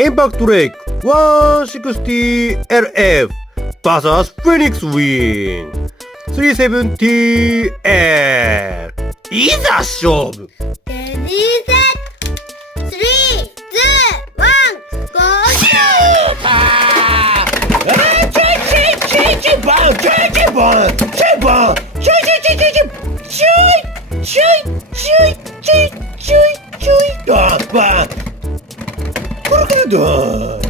Impact Drake 160LF vs Phoenix Wing 370L いざ勝負。レディーセット3、2、1、ゴーシューくるくるドーン。